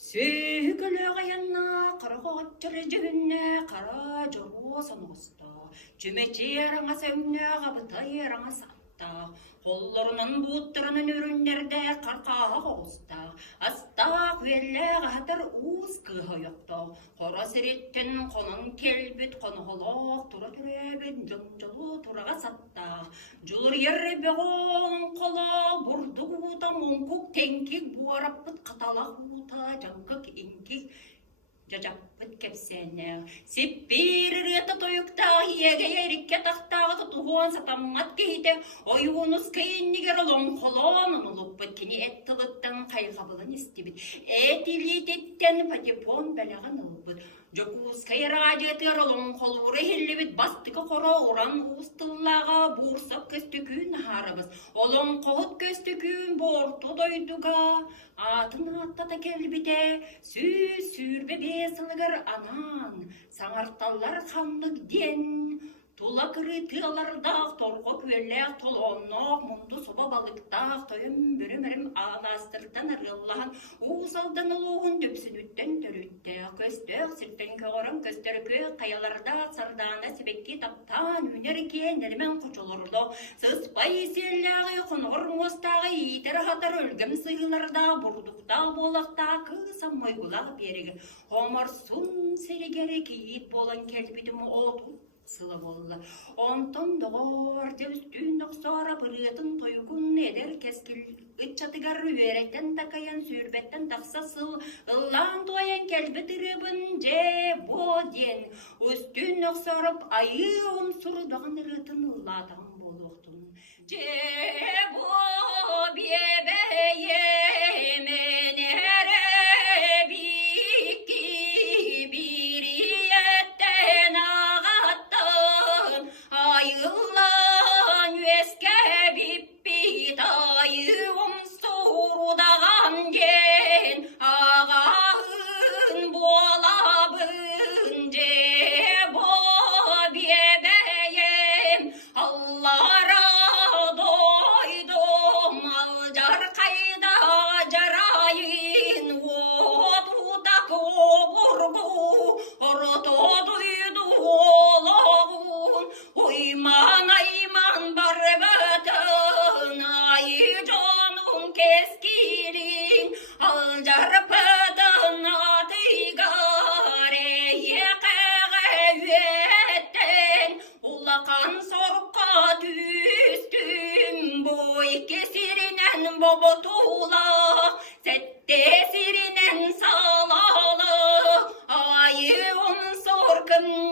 Сөйгілі ғайынна қырғыт жүрі жібінне қара жұру сануғысты. Жүмечеріңа сөмне ғабытайырыңа сатта. Қолларының бұттырының өріндерде қарқаға қоғысты. Астақ велі ғатыр ұз қығы йоқты. Қора сіреттін қонын келбіт қонығылық тұра түребін жон-жолу тұраға сатта. Жолыр ері беғолын қолы бұрды ғута мұңкук тенкек буараппыт қаталақ ғута жаңқық инкек жажаппыт кепсені. Сеппері реті тойықтағы еге ерікке тақтағы тұғуан сатамат кейді. Ойуыныз кейіннігер лон қолонын ұлықпыт кені әттіліттен қайғабылын істебіт. Әтілететтен патепон бәліған ұлбыт. Жокуыз кайрадетер лон қолуыры хеллебіт бастықы қора оран ұстыллаға бұрсап көстікін харыбыз. Олон қоғыт көстікін борту дойдуға. Атын аттата келбіте сүрбе бесілгір анан. Саңарталар қанлық ден. Тула кырытылардақ, торғы көлләқ, толоннақ, мұнды соба балықтақ, тойым бүрімірім ағастыртан арыллаған, уысалдан ұлуғын дөпсін үттен түрітті. Көстөк, сірттен көғырын көстөркі, қаяларда сардана себекке таптан, өнеркен әлімен құчылырды. Сыспай селләғи құнғыр мұстағы, етір хатар өлгім сыйларда, бұрдықта болақта, қысамай құлақ берегі. Омарсун серегері кейт болан келбідім оту. Сылы болды. Онтон доғыр дөстін ұқсара бұрытын тойгун едер кескіл. Үтчатығар өреттен тақаян сүрбеттен тақса сыл. Ұллан тойын келбітірібін же боден. Үстін ұқсарып айы ұмсырдаған ұрытын ұлладан болуқтын. Же бо бебе Боботула, сетте сиринен салалы, айы он соркын